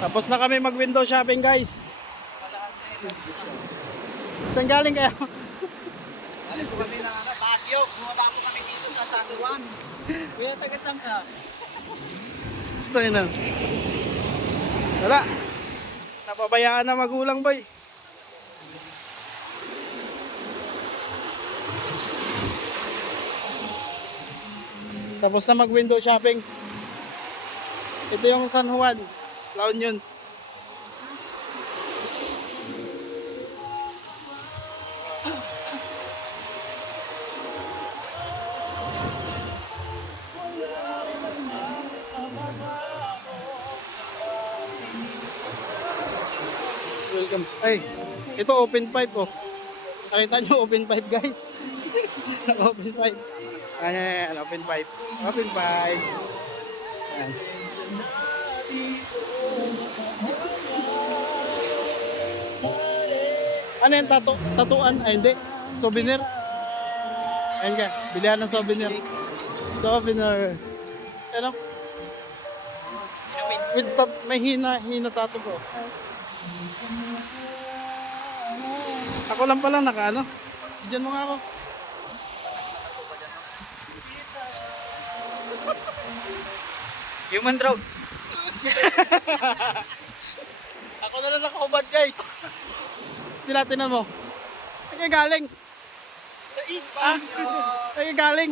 Tapos na kami mag window shopping guys. Saan galing kayo? Galing po kami ng Baguio. Bumaba po kami dito sa San Juan. Kuya, taga-saan ka? Ito yun na. Wala. Napabayaan na magulang boy. Tapos na mag window shopping. Ito yung San Juan, La Union. Welcome. Ay, ito open pipe oh. Nakita nyo open pipe guys. Open pipe. Ayan, open pipe. Open pipe. Ayan. Ano yung tatuan? Ay hindi. Souvenir. Ayan ka. Bilihan ng souvenir. Souvenir. Ano? With may hina tato po. Ako lang pala naka ano. Diyan mo nga ako. Human drone. Ako na lang nakahubad guys. Sila tinan mo. Ay galing. Sa east. Ay galing.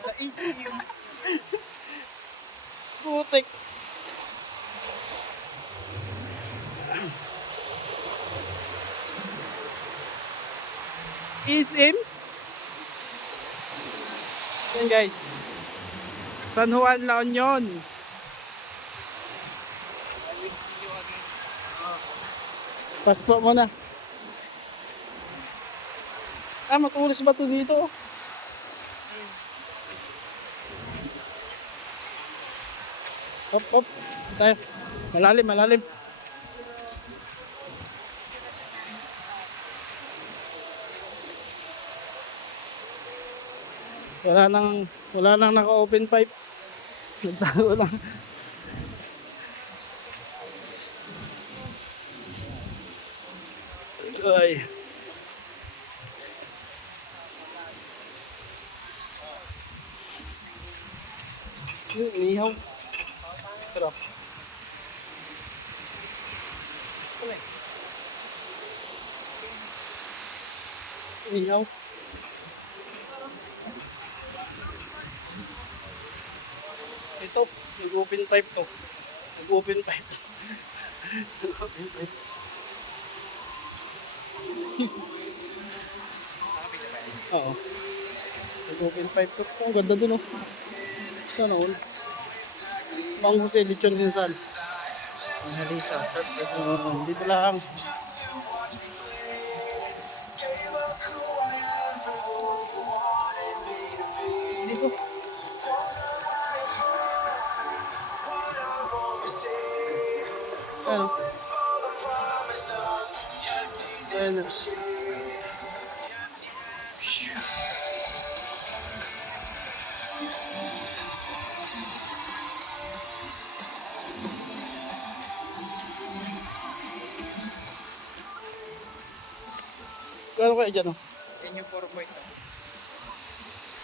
Sa east. Putik. Is in. Yan guys. San Juan, La Union. Passport mo na. Matulis ba ito dito? Hop. Tayo. Malalim. Wala nang naka-open pipe. Nagtago lang. Ay. Nihaw. Sarap. Nihaw. Ito, nag-open pipe to. Nag-open pipe. Nag-open pipe. Oo. Nag-open pipe to. Ang ganda dun oh. Saan all? Mang Jose Lechon din saan? Analisa. Dito lang. Dito. Ano? Ayan. Kano kaya dyan oh? Yan yung 4 point.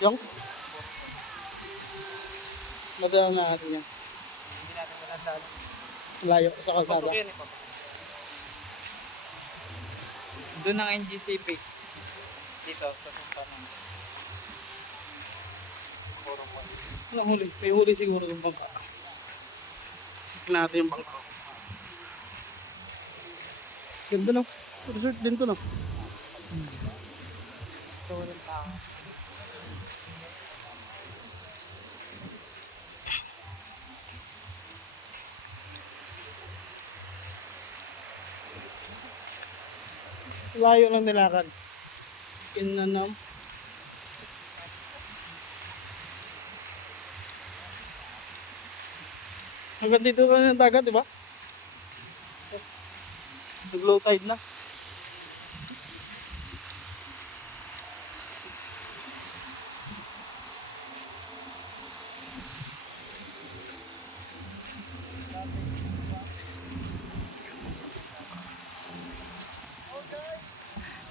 Yung? Madala na natin yan. Hindi natin matandaan. Layo sa kalsada. Papasok yan eh. Doon ang NGCP. Dito sa Santana. 4 point. Anong huli? May huli siguro yung bangka. Tignan natin yung bangka. Ganda no? Resort din to no? Ito walang tao. Layo ng nilakad. Kinanam. Hanggang dito na ng dagat, di ba? Nag-low tide na.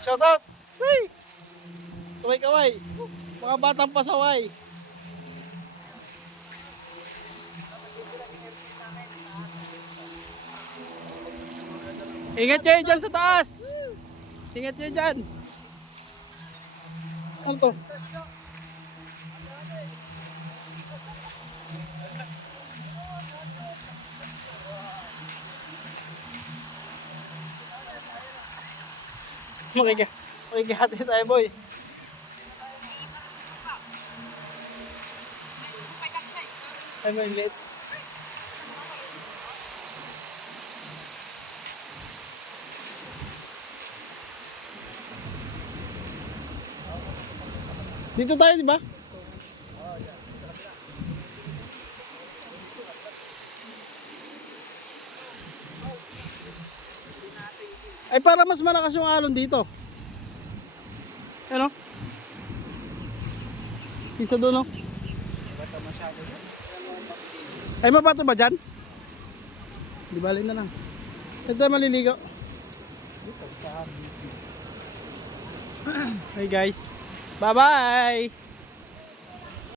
Shoutout! Hey! Kaway-kaway! Mga batang pasaway! Ingat kayo dyan sa taas! Ingat kayo dyan! Ano to? Makikihati tayo, boy. Ay, may lit. Dito tayo, di ba? Ay, para mas malakas yung alon dito. Ano? Isa doon, no? Ay, mabato ba dyan? Di bali na lang. Ito maliligo. Hey guys. Bye-bye!